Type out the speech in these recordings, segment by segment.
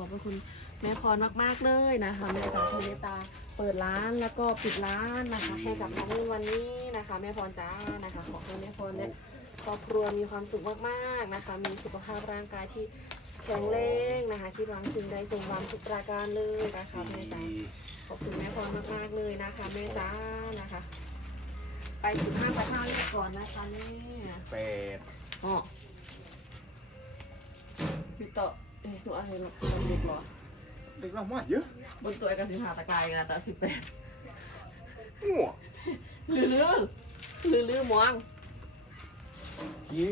อบพระคุณแม่พรมากๆเลยนะคะแม่จ๋าที่เมตตาเปิดร้านแล้วก็ปิดร้านนะคะ ให้กับน้องนุ่นวันนี้นะคะ แม่พรจ้านะคะขอให้แม่พรเนี่ยครอบครัวมีความสุขมากๆนะคะ มีสุขภาพร่างกายที่แข็งแรงนะคะคิดหวังสิ่งใดสมหวังทุกประการเลยนะคะแม่จ๋าขอบคุณแม่พรมากๆเลยนะคะแม่จ้านะคะ ไปถึงห้างประท่าเรียกก่อนนะคะแม่แปดอ๋อพี่ต่อ เอ๊ะหนูอะไรหรอกมันเด็กเหรอเด็กเรามากเยอะบนตัวไอ้กระสิบหาตะกายกันนะแต่สิบแปดมั่วลือลือลือลือหมวงยี่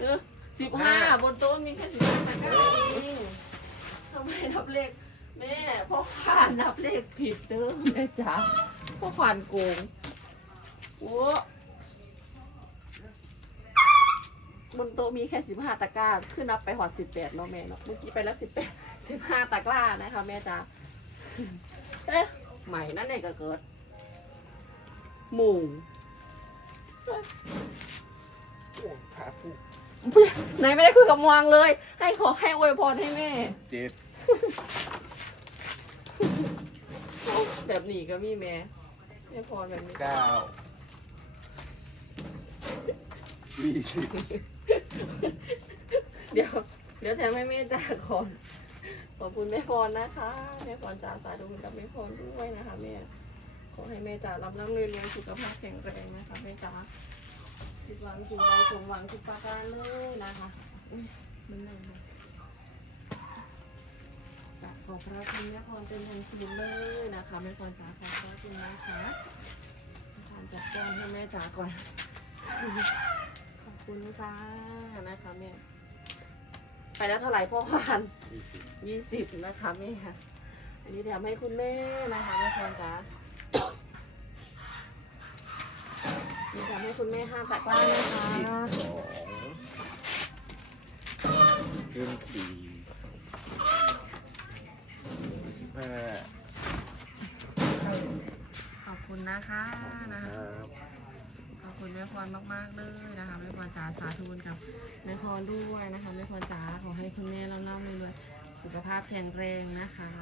เออสิบห้าบนโต๊ะมีแค่สิบห้าตะกร้าเองทำไมนับเลขแม่พ่อขวานนับเลขผิดเด้อแม่จ๋าพ่อขวานโกงโอ้ บนโต๊ะมีแค่สิบห้าตะกร้าขึ้นนับไปหอดสิบแปดเนาะแม่เนาะเมื่อกี้ไปแล้วสิบแปดสิบห้าตะกร้านะคะแม่จ๋าเอ๊ะใหม่นั่นเองก็เกิดหมุงโอ้ขาผูกไหนไม่ได้คุยกับมวงเลย ให้ขอให้อวยพรให้แม่เจ็ดแบบนี้ก็มีแม่ให้พรแบบนี้เก้ายี่สิบ เดี๋ยว เดี๋ยวแถมให้แม่จ่าก่อนขอบคุณแม่พรนะคะแม่พรจ่าสาธุกับแม่พรด้วยนะคะแม่ขอให้แม่จ่ารับร่ำรวยรวยสุขภาพแข็งแรงนะคะแม่จ๋าคิดหวังสิ่งใดสมหวังทุกประการเลยนะคะมันนั่งเลยกราบขอพระคุณแม่พรเป็นทางสูงเลยนะคะแม่พรจ๋าขอพระคุณนะคะแม่พรจัดการให้แม่จ๋าก่อน คุณค่ะนะคะแม่ไปแล้วเท่าไหร่พ่อควานยี่สิบนะคะแม่อันนี้ทำให้คุณแม่นะคะแม่พรจ๋านี่ทำให้คุณแม่ห้าตะกร้านะคะยี่สิบสองเกินสี่ยี่สิบห้าขอบคุณนะคะนะคะรับ คุณแม่พรมากๆเลยนะคะแม่พรจ๋าสาธุกับแม่พรด้วยนะคะแม่พรจ๋าขอให้คุณแม่ร่ำๆรวยๆสุขภาพแข็งแรงนะคะ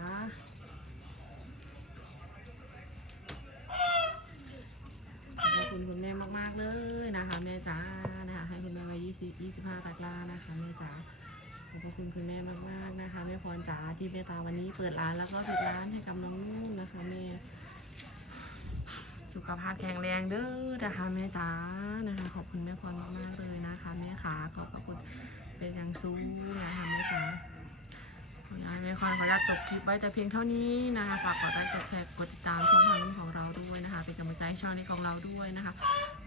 ขอบคุณคุณแม่มากๆเลยนะคะแม่จ๋านะคะให้คุณแม่มา20 25ตะกร้านะคะแม่จ๋าขอบคุณคุณแม่มากๆนะคะแม่พรจ๋าที่เมตตาวันนี้เปิดร้านแล้วก็ปิดร้านให้กับน้องนุ่นนะคะแม่ ขภาพแข็งแรงเด้อนะคะแม่จ๋านะคะ ขอบคุณแม่พรมากๆเลยนะคะแม่ขาขอบพระคุณเป็นอย่างสูงนะคะแม่จ๋าขออนุญาตแม่คอนขออนุญาตจบคลิปไว้แต่เพียงเท่านี้นะคะฝากกดไลค์กดแชร์กดติดตามช่องทางของเราด้วยนะคะ เป็นกำลังใจให้ช่องนี้ของเราด้วยนะคะ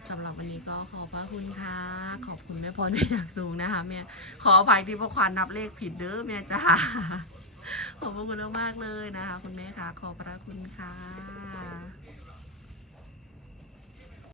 สำหรับวันนี้ก็ขอบพระคุณค่ะ ขอบคุณแม่พรเป็นอย่างสูงนะคะแม่ขออภัยที่พ่อควานนับเลขผิดเด้อแม่จ้าขอบพระคุณมากๆเลยนะคะ คุณแม่ค่ะขอบพระคุณค่ะ